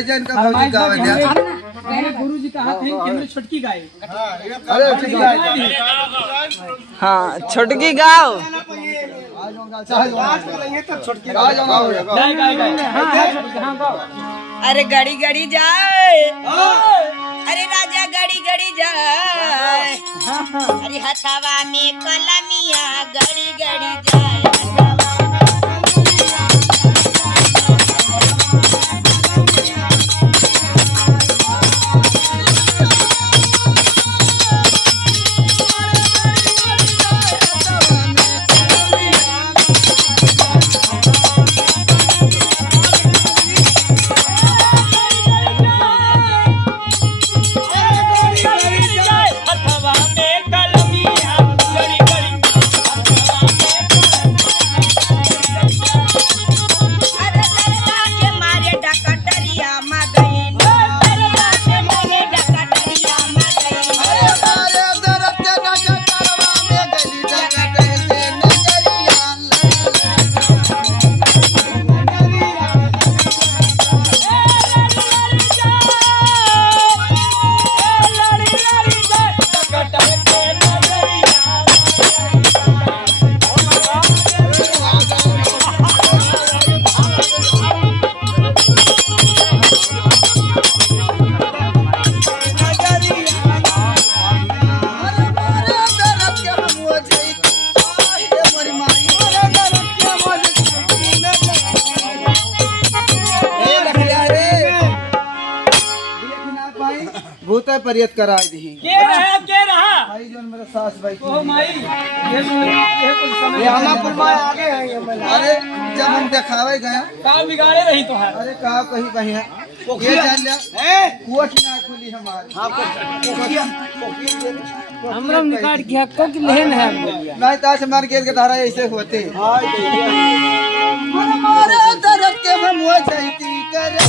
जन का भौजी गावे दिया। गुरु जी का हाथ है कि छोटकी गाय। अरे ठीक है। हाँ छोटकी गाओ। अरे गड़ी गड़ी जाए, अरे राजा गड़ी गड़ी जाए, अरे हथवा में कलमिया गड़ी गड़ी जाए। भूत परियत करा दी। के रहा भाई जो मेरा सास भाई ओ माई ये कुछ समय ये हमापुर में आगे है। अरे जब हम दिखावे गए का बिगाड़े रही तो है। अरे कहा कहीं कहीं है ये जान लिया कोच ना खुली हमारी। हमरा निकाल के को की लेन है नहीं ताश मार के धारा ऐसे होते हमारे दर्द के हम हुआ चाहती करे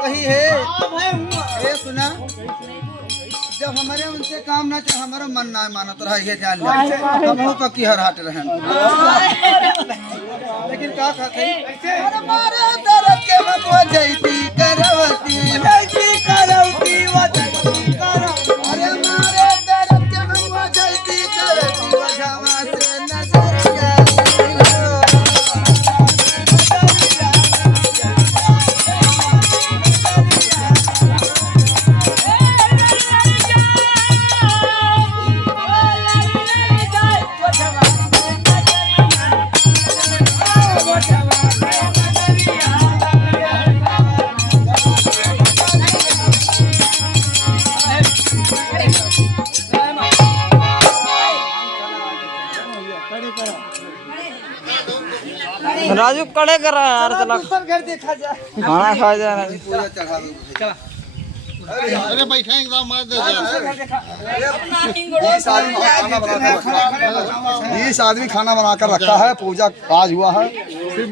कही है ये सुना जब हमारे उनसे काम ना चाहे हमारा मन ना मानत रहा ये जान ले हम पक्की हर हाट रहे लेकिन का कहते हमारे दर्द के हम जैती करवती जैती करवती वजती करो अरे हमारे दर्द के हम जैती करवती वजवा से नजरिया राजू कड़े कर रहा है यार। चला घर देखा जाए खाना खा जाए। पूजा चढ़ावे अरे बैठे एकदम मार दे 20 आदमी खाना बनाकर रखा है। पूजा आज हुआ है सिर्फ